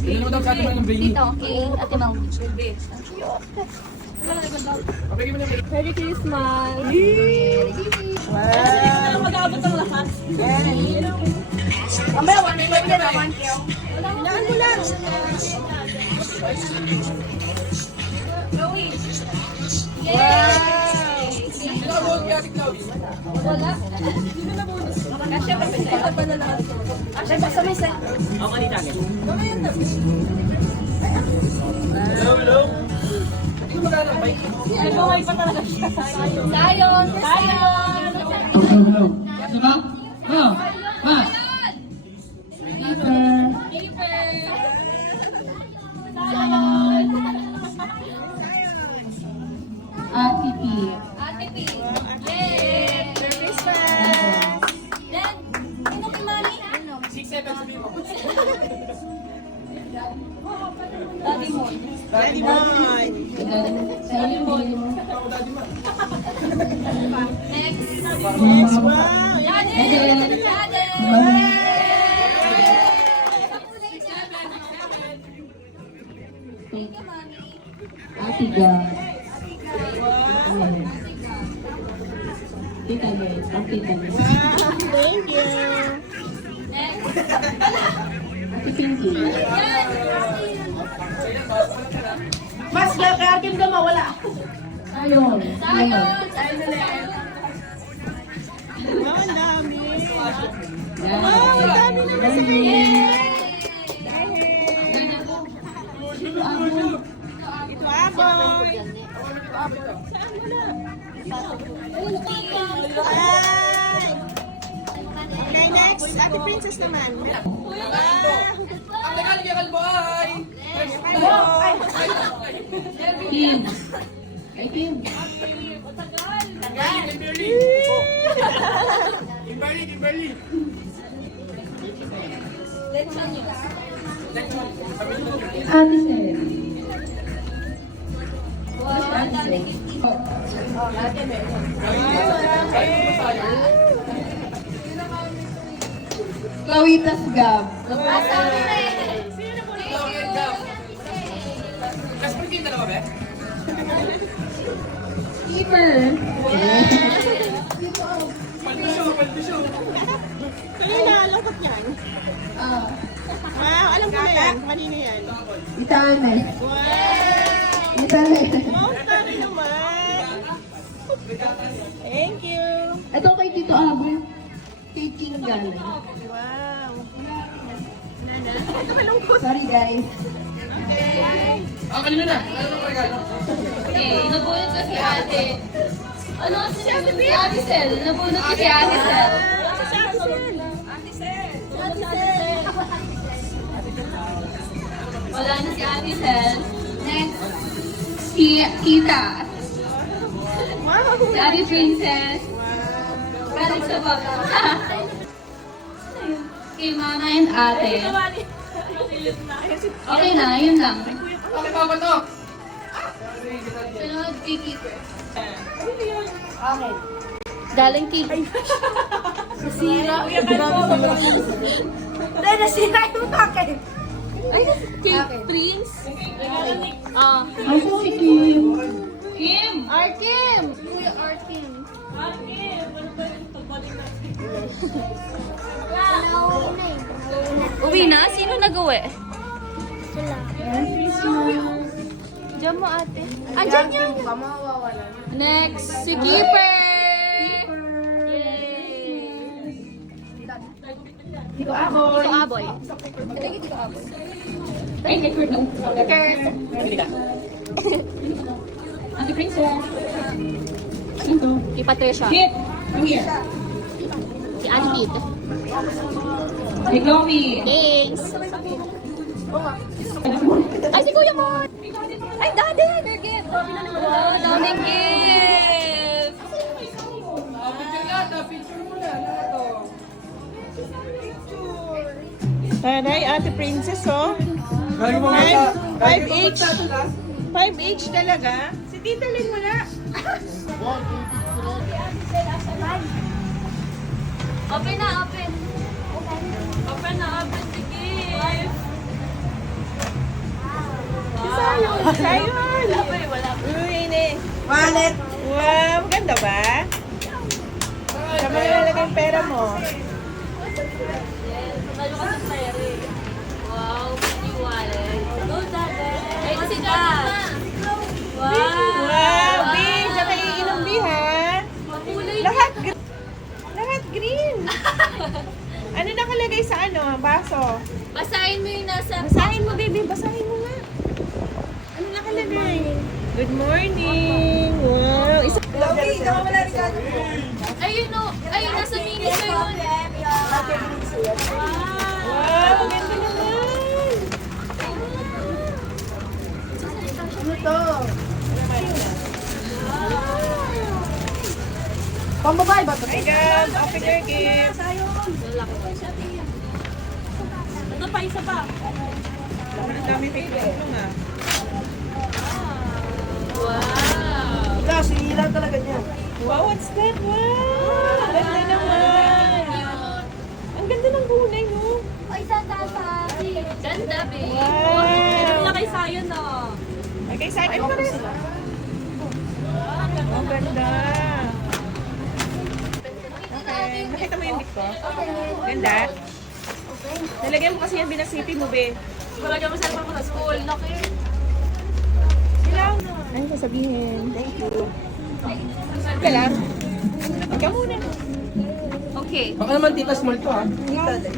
Ilan mo daw sa atin ng baby? Dito, kay Ate Mau. Merry Christmas! Wow! Mag-aabot ang lakas. Mamaya, 1.5 na naman. Hinaan mo lang. Chloe. Yay! Wala. Kasya pa sa Kasya pa sa mesa. Ako kanina namin. Hello, hello. Hindi ko magkano ang bike. Nag-away pa talaga siya. Sayon! Sayon! Hello, hello. Diba? Ah, ah. Ate P. Ate P. Yay! Merry Christmas! Then, sino kay Mami? 6-7 sabihin mo. Daddy mo. Daddy boy. Daddy mo. Ako daddy mo. Next. Next one. Daddy! Daddy! Thank you, Mami. Ate God. Tita Grace. Ang tita Grace. Thank you. Next. Ate Pinky. Mas, kay Arkin ka mawala. Sayon. Sayon! Wow, ang dami. Ito aboy. Okay, next. Ate Princess naman. Ang legal niya kalboy. Kim. Kay Kim. Kimberly. Ate Sel. Clawitas Gab. Kasi pwede yung dalawa, be? Keeper. Palpisyo. Kanina, lakot yan. Wow, alam ko na yan. Kanina yan. Itane. Wow! Itane. Wow, tari naman. Thank you. Ito kay Tito Abel. Kay King galing. Wow. Nana, nakalungkot. Sorry guys. Kanina na. Ano ang regalo? Okay, nabunot ko si ate. Ano si Ate Sel? Nabunot ko si Ate Sel. Wala na si Ate Sel. Next, si Kita. Si Ate Princess. Galing sa baba. Kay Mama and Ate. Okay na, yun lang. Okay, papa to. Sunod, kay Keeper. Galing kay... Nasira. Dahil nasira yung akin. Ay, kay Prince. Asa si Kim? Kim! Arkim! Kuya Arkim. Uwi na? Sino nag-uwi? Diyan mo ate. Andiyan yan. Next, si Keeper! Tito Aboy. Tito Aboy. Tito Aboy. Ay, kay Kurt. Kurt. Ate Princess. Sino? Kay Patricia. Kit. Come here. Si Ate Kid. Hey, Chloe. Thanks. Ay, si Kuya Mon! Ay, Daddy! Their gift! Wow, daming gift! Picture mo na. Taray, Ate Princess, oh. Galing mo nga sa... 5H. 5H talaga. Si Tita Lynn mo na. Open na, open! Open na, open the gift! Sayun! Wala pa eh, wala pa. Uy, ini. Wallet. Wow, maganda ba? Saan mo nilalagay yung pera mo? Tayo ka sa pera eh. Wow, pretty wallet. Go, Dada. Ay, si Dada. Wow. Wow, B, siya kayo iinom, B, ha? Makulay Lahat green. Lahat green. Ano nakalagay sa baso? Basahin mo yung nasa... Basahin mo, baby. Basahin mo nga. Ano nakalagay? Good morning. Wow. Isa. Ayun o. Ay, nasa mini pa yun. Wow, ganda naman. Ano to? Pambabae ba to? Hi, guys. Open your gift. Ito pa, isa pa. Ang dami picture mo nga. Wow. Ikaw, sinira talaga niya. Wow, what's that? Wow. Ganda naman. Ang ganda ng kulay, no? Ay, tata. Ganda, babe. Wow. Ito na kay Sayon, no? Okay, sa akin pa rin. Oh, ganda. Okay. Nakita mo yung gift ko? Ganda. Nalagyan mo kasi yung binasipi mo, be. Malagyan mo sa mo sa school. Laki. Silang. Ano sasabihin? Thank you. Ka lang. Ikaw muna. Okay. Baka naman tita small to ha.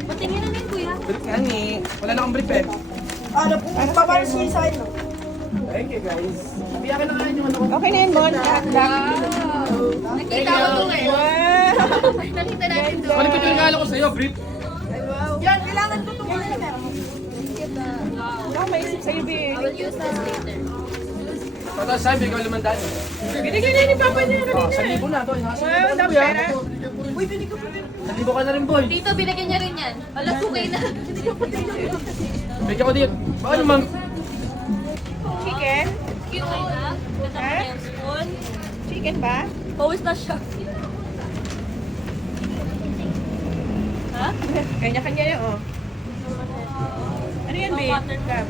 Patingin na din, kuya. Brief yan eh. Wala na akong brief eh. Ano po? Papalis niya sa akin. Thank you guys. Biyakin na nga yung ano ko. Okay na yun, Mon. Nakita ko to eh. Wow. Nakita natin to. Balik ko yung regalo ko sa'yo, brief. Yan, kailangan ko ito muna. Ako maisip sa'yo, be. I will use this later. Tapos sabi, bigyan ko 500. Binigay na ni Papa niya Oh, kanina. 1,000 na to. Wow, dami pera. Uy, binig ko pa rin. 1,000 ka na rin, boy. Dito, binigyan niya rin yan. Wala, sukay na. Bigyan ko dito. Baka naman. Chicken? Cute na. Ganda Ha? yung spoon. Chicken ba? Pawis na siya. Ha? Kanya-kanya yun, oh. Ano yan, be? Butter cup.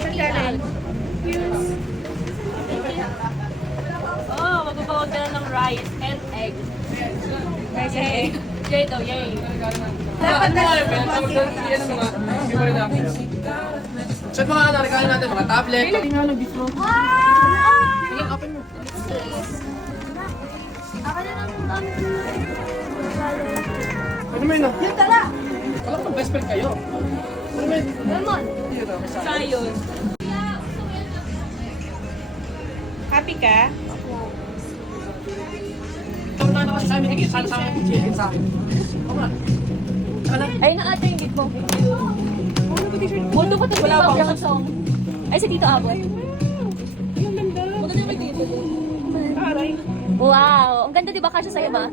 Saan galing? Oh, magbabawag ka na ng rice and egg. Rice and egg. Yay daw, yay. Dapat na. Chat mga regalo natin, mga tablet. Ako na lang Ano mo yun? Yung tala. Wala ko best friend kayo. Ano mo yun? Lemon. Sayon. Happy ka? Ikaw na kasi sa amin, hindi sana sa akin, chicken sa akin. Oo nga. Ano? Ayun ang ate yung gift mo. Mundo pa ito. Wala pa ako song. Ay, si Tito Abot. Ang ganda. Maganda yung Tito. Aray. Wow. Ang ganda, di ba? Kasya sa'yo ba?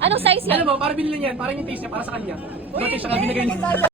Anong size yan? Alam mo, para binili niyan, parang yung taste niya, para sa kanya. Yung taste siya binigay niya.